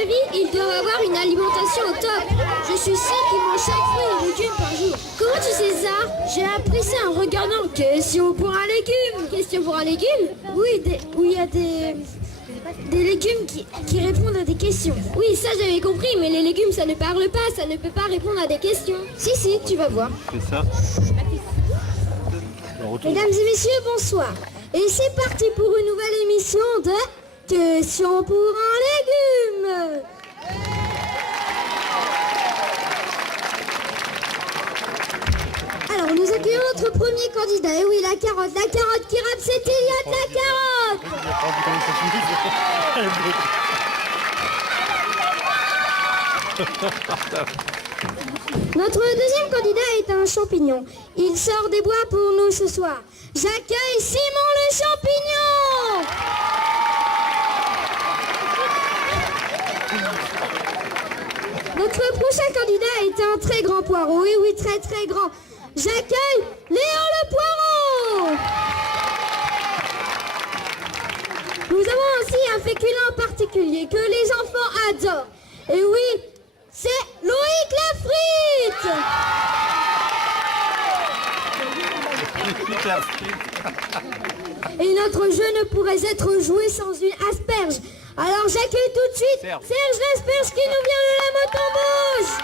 avis, ils doivent avoir une alimentation au top. Je suis sûre qu'ils mangent chaque fruit et légumes par jour. Comment tu sais ça? J'ai appris ça en regardant Question pour un légume. Question pour un légume? Oui, où il y a des légumes qui répondent à des questions. Oui, ça j'avais compris, mais les légumes ça ne parle pas, ça ne peut pas répondre à des questions. Si, tu vas voir. C'est ça. Mesdames et messieurs, bonsoir. Et c'est parti pour une nouvelle émission de Question pour un légume. Alors, nous accueillons notre premier candidat. Et oui, la carotte qui rappe, c'est Elliot la carotte. Notre deuxième candidat est un champignon. Il sort des bois pour nous ce soir. J'accueille Simon le champignon. Notre prochain candidat est un très grand poireau. Oui, très grand. J'accueille Léon le poireau. Nous avons aussi un féculent particulier que les enfants adorent. Et oui, c'est Loïc la frite. Et notre jeu ne pourrait être joué sans une asperge. Alors j'accueille tout de suite Serge l'asperge qui nous vient de la motombouche.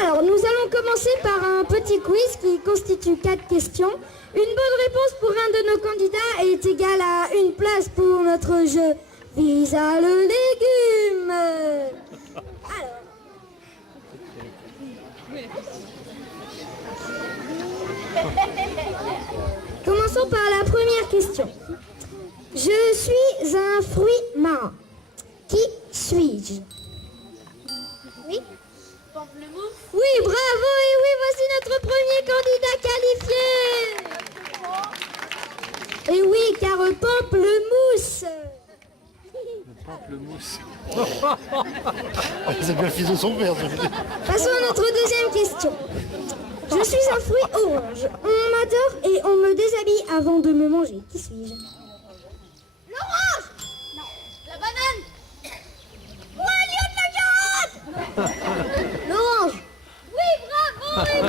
Alors nous allons commencer par un petit quiz qui constitue 4 questions. Une bonne réponse pour un de nos candidats est égale à une place pour notre jeu Visa le légume. Alors. Commençons par la première question. Je suis un fruit marin. Qui suis-je? Oui. Pamplemousse. Oui, bravo, et oui, voici notre premier candidat qualifié. Et oui, car pamplemousse. Pamplemousse. C'est bien le fils de son père. Passons à notre deuxième question. Je suis un fruit orange. On m'adore et on me déshabille avant de me manger. Qui suis-je? L'orange. Non. La banane. Ouais, Lyon de la carotte. L'orange. Oui, bravo. Et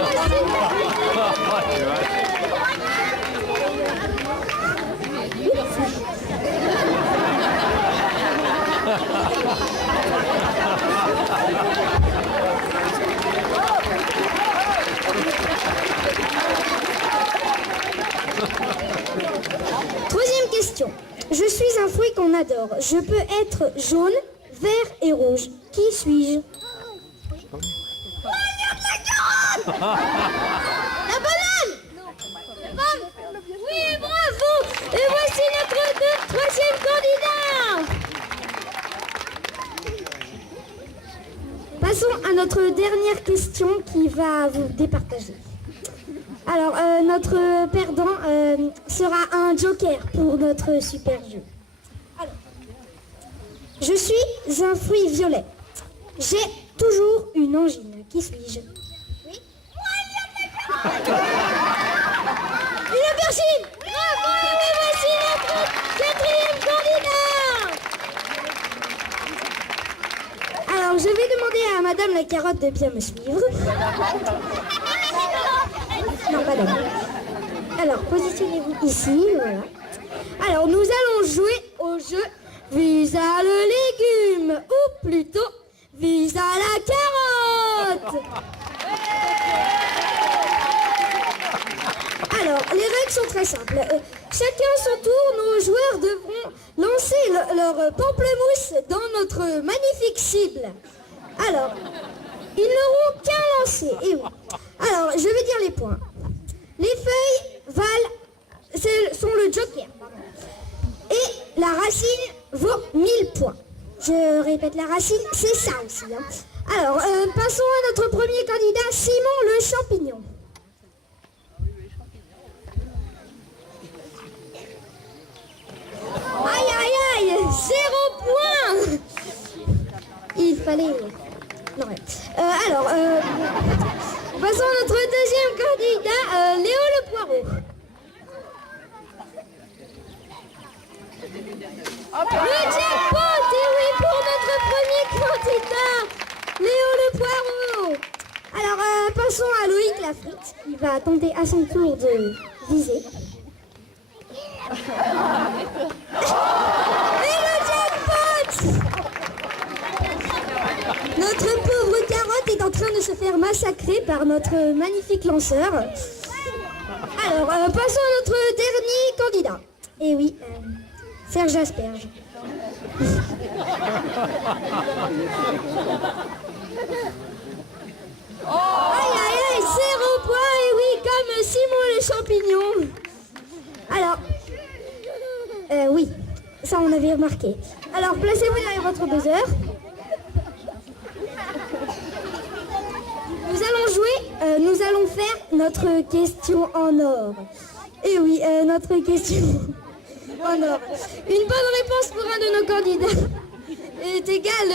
troisième question. Je suis un fruit qu'on adore. Je peux être jaune, vert et rouge. Qui suis-je? La banane. La pomme. Oui, bravo. Et voici notre troisième candidat. Passons à notre dernière question qui va vous départager. Alors, notre perdant sera un joker pour notre super jeu. Alors, je suis un fruit violet. J'ai toujours une angine. Qui suis-je? Oui. Une aubergine. Bravo, et voici notre quatrième candidat. Alors, je vais demander à Madame la carotte de bien me suivre. Non, madame. Alors, positionnez-vous ici, voilà. Alors, nous allons jouer au jeu Visa le légume, ou plutôt Visa la carotte. Alors, les règles sont très simples. Chacun son tour, nos joueurs devront lancer leur pamplemousse dans notre magnifique cible. Alors, ils n'auront qu'un lancer, et oui. Alors, je vais dire les points. Les feuilles sont le joker. Et la racine vaut 1000 points. Je répète, la racine, c'est ça aussi. Hein. Alors, passons à notre premier candidat, Simon le champignon. Aïe, aïe, aïe, 0 points. Il fallait... Non, ouais. Passons à notre deuxième candidat, Léo le poireau. Le jackpot, et oui, pour notre premier candidat, Léo Le Poireau. Alors, passons à Loïc Lafrite, qui va tenter à son tour de viser. Et le jackpot! Notre pauvre carotte est en train de se faire massacrer par notre magnifique lanceur. Alors, passons à notre dernier candidat. Et oui, Serge Asperge. Aïe aïe aïe, 0 point, et oui, comme Simon le champignon. Alors, oui, ça on avait remarqué. Alors, placez-vous derrière votre buzzer. Nous allons jouer, nous allons faire notre question en or. Et oui, notre question en or. Une bonne réponse pour un de nos candidats est égale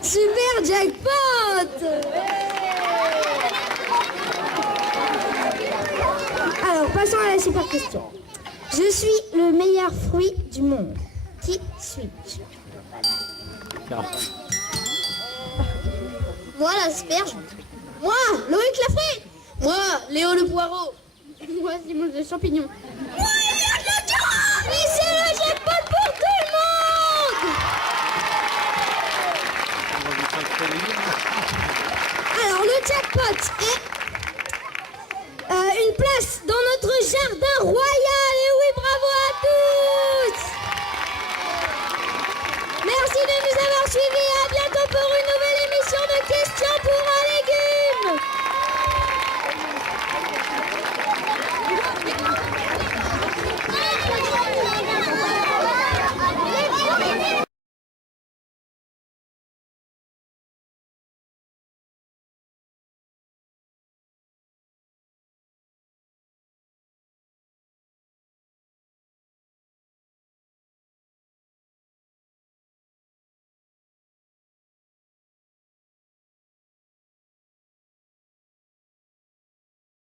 super jackpot. Alors, passons à la super question. Je suis le meilleur fruit du monde. Qui suis-je? Moi, l'asperge. Moi, Loïc Lafrite. Moi, Léo Le Poireau. Moi, Simon le champignon. Moi,